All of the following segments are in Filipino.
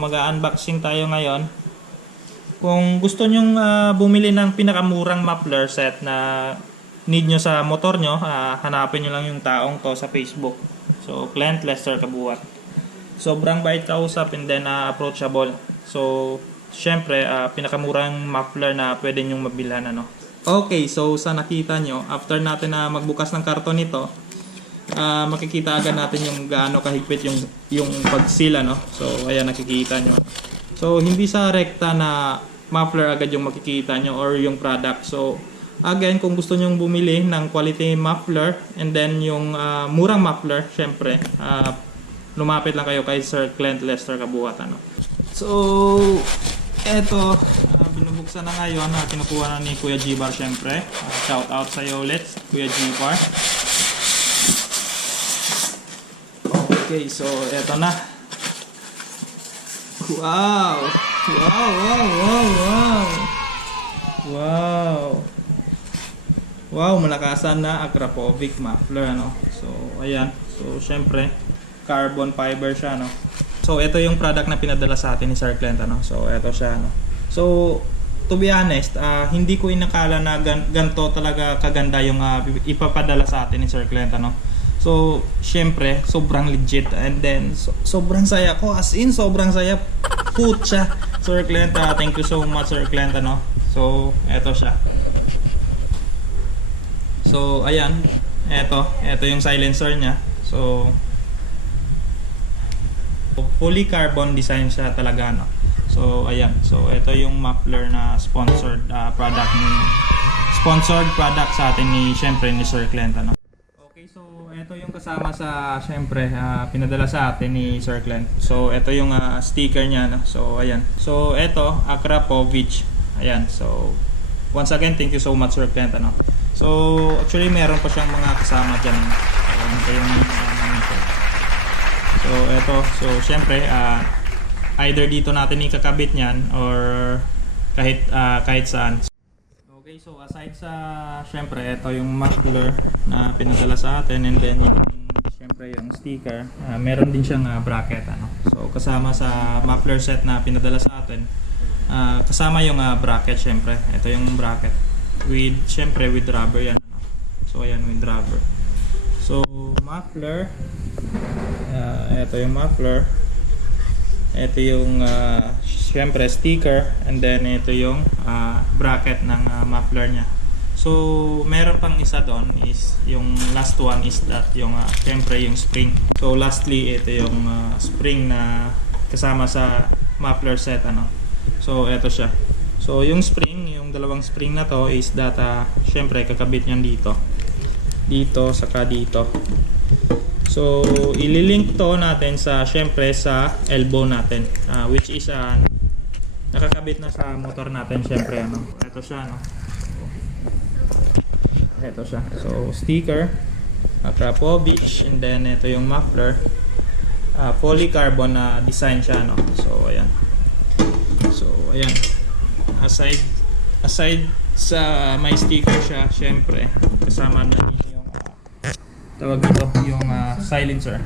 mag-unboxing tayo ngayon. Kung gusto nyong bumili ng pinakamurang muffler set na need nyo sa motor nyo, hanapin nyo lang yung taong to sa Facebook. So, Client Lester Kabuat. Sobrang bait kausap and then approachable. So, syempre, pinakamurang muffler na pwede nyong mabilhan. Ano? Okay, so sa nakita nyo, after natin na magbukas ng karton nito, makikita agad natin yung gaano kahigpit yung pag-seal, no? So, ayan, nakikita nyo. So, hindi sa rekta na muffler agad yung makikita nyo or yung product. So, again, kung gusto nyong bumili ng quality muffler and then yung murang muffler, syempre, lumapit lang kayo kay Sir Client Lester Kabuat. Ano? So, eto, binubuksan na ngayon. Kinukuha na ni Kuya G-Bar, syempre. Shout out sa iyo ulit, Kuya G-Bar. Okay, so eto na. Wow! Wow, wow, wow, wow! Wow! Wow, malakasan na Akrapovic muffler, ano? So, ayan. So, syempre, carbon fiber siya, no? So, ito yung product na pinadala sa atin ni Sir Client, ano? So, ito siya, no? So, to be honest, hindi ko inakala na ganito talaga kaganda yung ipapadala sa atin ni Sir Client, ano? So, syempre, sobrang legit. And then, sobrang saya ko. As in, sobrang saya. Putya. Sir Client, thank you so much, Sir Client, ano? So, eto siya. So, ayan. Eto yung silencer niya. So, fully carbon design siya talaga, no? So, ayan. So, eto yung muffler na sponsored product sa atin ni, syempre, ni Sir Client, ano? Okay, so ito yung kasama sa, syempre, pinadala sa atin ni Sir Client. So ito yung sticker niya, no? So ayan. So ito, Akrapovic. Ayan. So once again, thank you so much, Sir Client, ano? So actually meron pa siyang mga kasama diyan. Ito yung so ito, so syempre, either dito natin ikakabit niyan or kahit saan. Okay, so aside sa, syempre, ito yung muffler na pinadala sa atin and then syempre yung sticker, meron din siyang bracket, ano? So kasama sa muffler set na pinadala sa atin, kasama yung bracket, syempre. Ito yung bracket with, syempre, with rubber yan, ano? So ayan, with rubber. So muffler, ito yung muffler, ito yung syempre sticker, and then ito yung bracket ng muffler nya. So meron pang isa doon, is yung last one is that yung syempre yung spring. So lastly, ito yung spring na kasama sa muffler set, ano. So ito siya. So yung spring, yung dalawang spring na to is that syempre kakabit niyan dito saka dito. So ililink to natin sa, syempre, sa elbow natin, which is nakakabit na sa motor natin, syempre, ano. Ito siya, no. Ito siya. So sticker, Akrapovic, and then ito yung muffler, polycarbon na design siya, no. So ayan. So ayan. Aside sa may sticker siya, syempre kasama na yung tawag dito, yung silencer.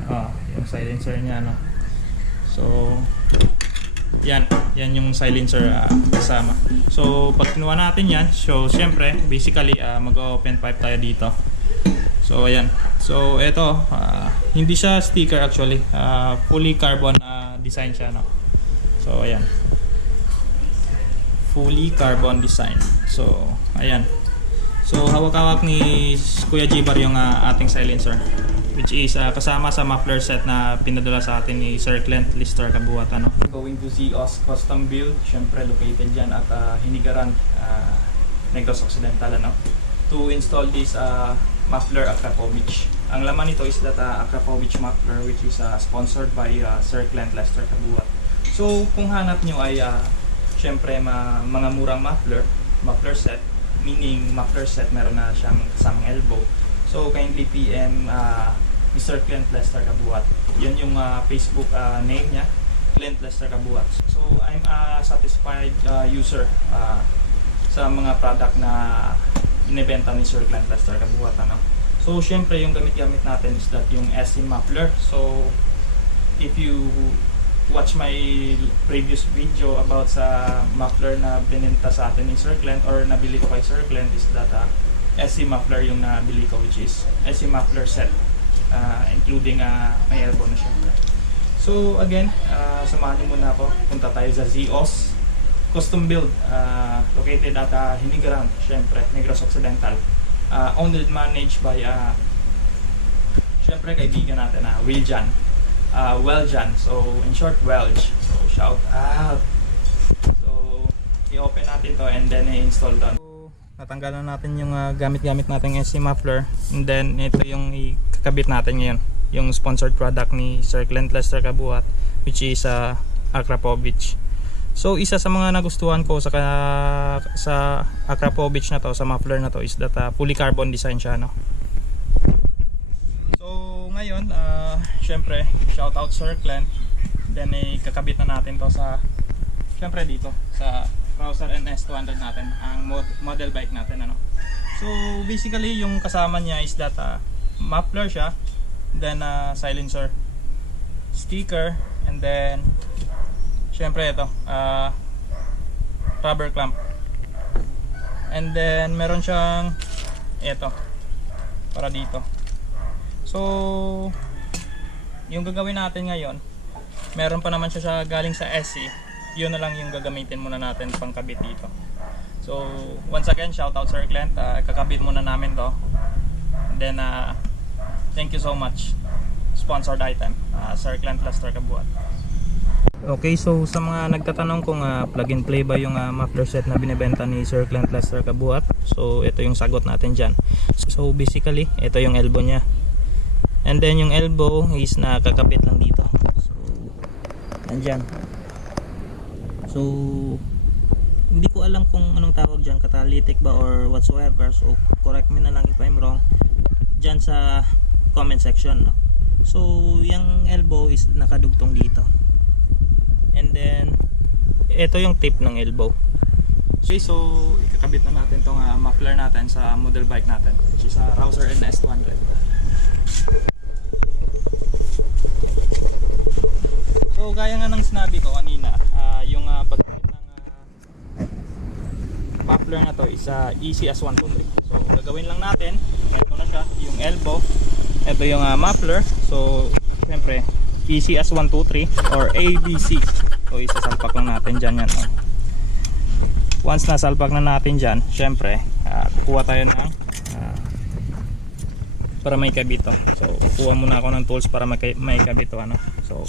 Yung silencer niya, no. So yan yung silencer kasama. So pag kinuha natin yan, so syempre basically mag-open pipe tayo dito. So ayan. So ito, hindi siya sticker actually, fully carbon design siya, no. So ayan, fully carbon design. So ayan. So hawak-hawak ni Kuya G-Bar yung ating silencer, which is kasama sa muffler set na pinadala sa atin ni Sir Client Lester Kabuat, ano. Going to ZOS Custom Build, syempre located dyan at Hinigaran, Negros Occidental, ano, to install this muffler Akrapovic. Ang laman nito is that Akrapovic muffler, which is sponsored by Sir Client Lester Kabuat. So kung hanap nyo ay syempre mga murang muffler set, meaning muffler set meron na siyang kasamang elbow, so kindly PM Mr. Client Lester Kabuat. Yan yung Facebook name niya, Client Lester Kabuat. So I'm a satisfied user sa mga product na inibenta ni Sir Client Lester Kabuat, ano. So syempre yung gamit natin is that yung SC muffler. So if you watch my previous video about sa muffler na binenta sa atin ni Sir Clint or nabili ko kay Sir Clint is that SC muffler yung nabili ko, which is SC muffler set, including may elbow na syempre. So again, samahan niyo muna ako, punta tayo sa Zeos custom build, located at Hinigrang, syempre Negros Occidental, owned and managed by syempre kaibigan natin Wiljan, Weljan, so in short Welj, so shout out. So i-open natin to and then i-install doon. So natanggalan natin yung gamit-gamit nating SC muffler, and then ito yung ikakabit natin ngayon, yung sponsored product ni Sir Clint Lester Cabuat, which is Akrapovic. So isa sa mga nagustuhan ko sa Akrapovic na to, sa muffler na to, is that polycarbon design siya, no? So ngayon, syempre shout out Sir Clint, then ikakabit na natin to sa, syempre dito sa Rouser NS200 natin, ang model bike natin, ano. So basically yung kasama niya is that muffler siya, then silencer, sticker, and then syempre ito rubber clamp, and then meron siyang ito para dito. So yung gagawin natin ngayon, meron pa naman siya galing sa SC, yun na lang yung gagamitin muna natin pangkabit dito. So once again, shout out Sir Clint, kakabit muna namin to, and then thank you so much, sponsored item, Sir Clint Lester Cabuat. Okay, so sa mga nagtatanong kung plug and play ba yung muffler set na binibenta ni Sir Clint Lester Cabuat, so ito yung sagot natin dyan. So basically, ito yung elbow niya, and then yung elbow is nakakabit lang dito, so nandyan. So hindi ko alam kung anong tawag dyan, catalytic ba or whatsoever, so correct me na lang if I'm wrong dyan sa comment section, no? So yung elbow is nakadugtong dito, and then ito yung tip ng elbow. Okay, so ikakabit na natin tong muffler natin sa model bike natin, which is Rouser NS200. So gaya nga ng sinabi ko kanina, yung pagkabit ng muffler na to is easy as 1, 2, 3. So gagawin lang natin, ito na siya, yung elbow, ito yung muffler. So syempre easy as 1, 2, 3 or ABC. So isasalpak lang natin dyan yan, no? Once nasalpak na natin dyan, syempre kukuha tayo ng para may kabito. So kukuha muna ako ng tools para may kabito, ano? So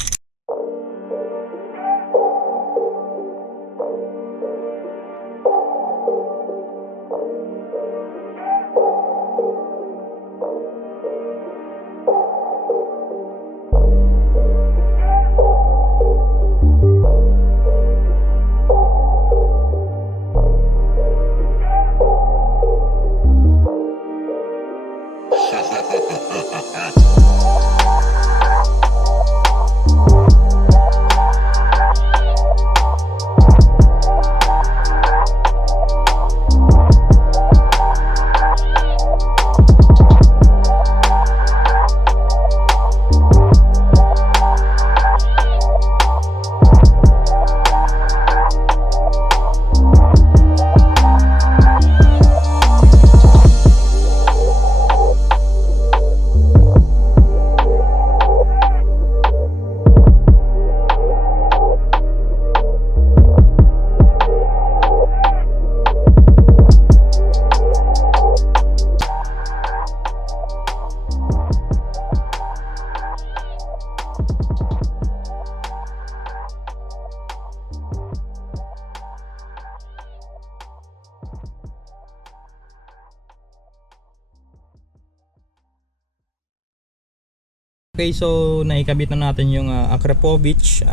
okay, so naikabit na natin yung Akrapovic,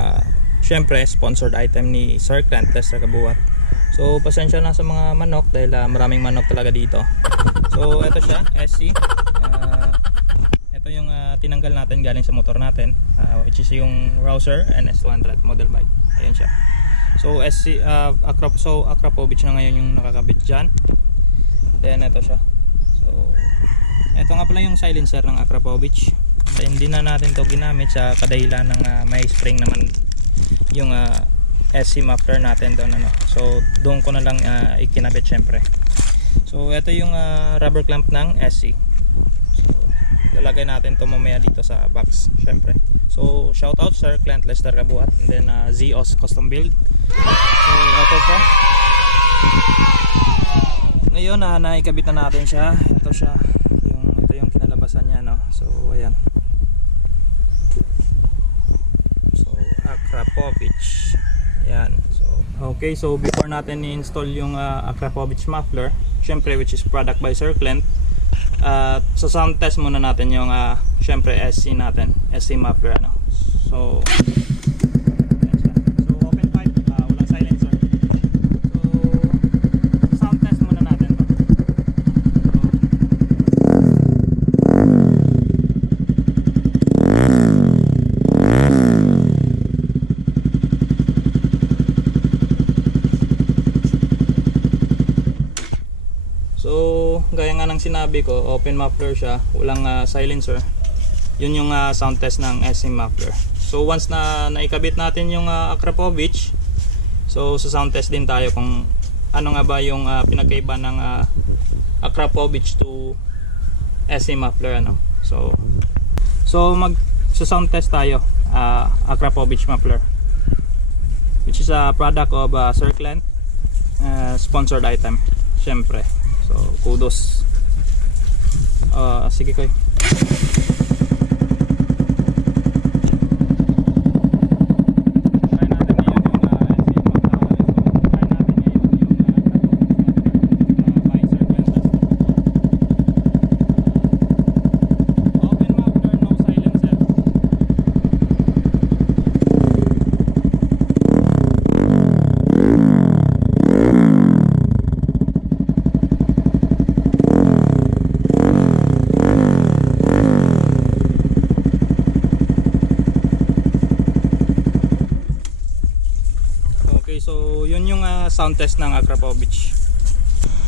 syempre sponsored item ni Sir Clint Lester Cabuat. So pasensya na sa mga manok dahil maraming manok talaga dito. So ito siya, SC, ito yung tinanggal natin galing sa motor natin, which is yung Rouser NS200 model bike. Ayan siya. So SC, Akrapovic na ngayon yung nakakabit dyan. Then ito siya. So ito nga pala yung silencer ng Akrapovic. Hindi na natin to ginamit sa kadahilan ng may spring naman yung SC muffler natin doon ano. So doon ko na lang ikinabit syempre. So ito yung rubber clamp ng SC. So lalagay natin to mamaya dito sa box syempre. So shout out Sir Clint Lester Cabuat, and then Zeos Custom Build. So ito po. Ngayon naikabit na natin siya. Ito siya. Ito yung kinalabasan niya no. So ayan. So Akrapovic. Ayan. So okay, so before natin i-install yung Akrapovic muffler, syempre which is product by Sir Clint, sa sound test muna natin yung syempre SC natin, SC muffler ano. So ayan siya. So open pipe, walang silencer. So sa sound test muna natin to. So gaya nga ng sinabi ko, open muffler siya, walang silencer. Yun yung sound test ng SC muffler. So once na naikabit natin yung Akrapovic, so sa sound test din tayo kung ano nga ba yung pinagkaiba ng Akrapovic to SC muffler ano. So sa sound test tayo, Akrapovic muffler, which is a product of Sir Clint, sponsored item syempre. So kudos. Sige koy. So yun yung sound test ng Akrapovic.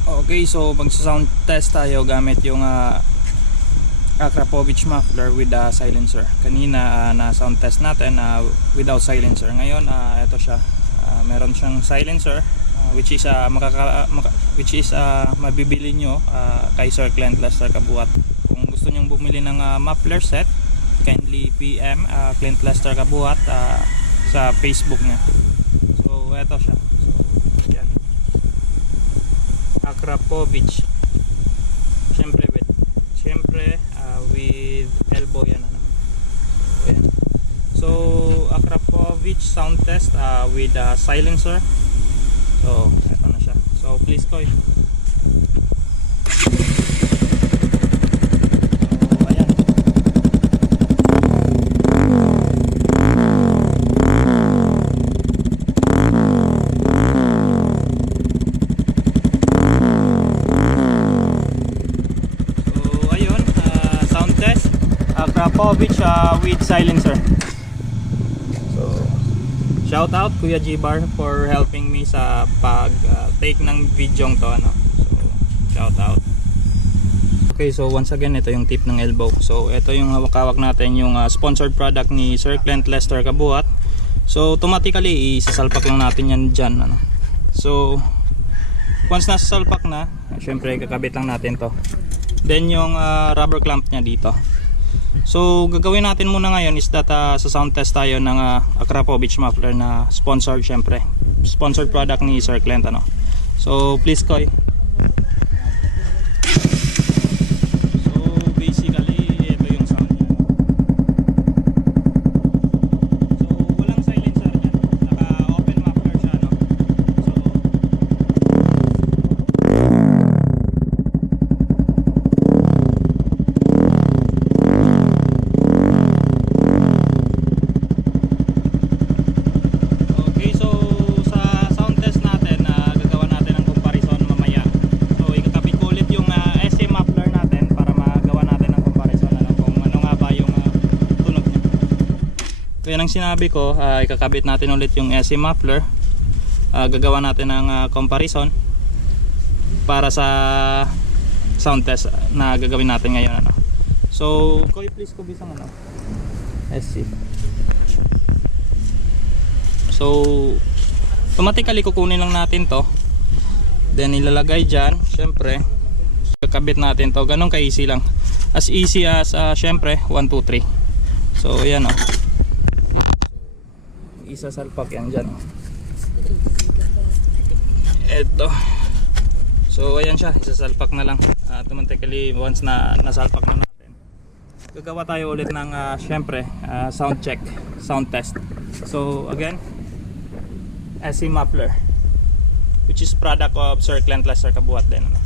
Okay, so magsa-sound test tayo gamit yung Akrapovic muffler with silencer. Kanina na sound test natin without silencer. Ngayon ito siya. Meron siyang silencer which is mabibili nyo kay Sir Clint Lester Cabuat. Kung gusto nyong bumili ng muffler set, kindly PM Clint Lester Cabuat sa Facebook niya. So ito siya. So yan. Akrapovic. Siyempre with elbow yan ano. So, yan. So Akrapovic sound test with silencer. So ito na siya. So please koy. Akrapovic with silencer. So shout out Kuya G-Bar for helping me sa pag take ng video to ano. So shout out. Okay, so once again ito yung tip ng elbow. So ito yung hawak-hawak natin yung sponsored product ni Sir Clint Lester Cabuat. So automatically isasalpak lang natin yan dyan ano. So once nasa salpak na, syempre kakabit lang natin to. Then yung rubber clamp nya dito. So gagawin natin muna ngayon is that sa sound test tayo ng Akrapovic muffler na sponsored syempre. Sponsored product ni Sir Clint ano. So please koy. So basically ito yung sound niya. So walang silencer niya. Naka open muffler siya no. Kaya nang sinabi ko, ikakabit natin ulit yung SC muffler. Gagawa natin ng comparison para sa sound test na gagawin natin ngayon ano. So, Koy please ko bisang ano. SC. So, So automatically kukunin lang natin to, then ilalagay dyan. Syempre kakabit natin to, ganun ka easy lang, as easy as syempre 1, 2, 3. So ayan oh, isasalpak yan dyan oh. Eto, so ayan siya, isasalpak na lang. Automatically once na nasalpak na natin, gagawa tayo ulit ng syempre sound check, sound test. So again, SC muffler, which is product of Sir Clint Lester Kabuhat din, ano?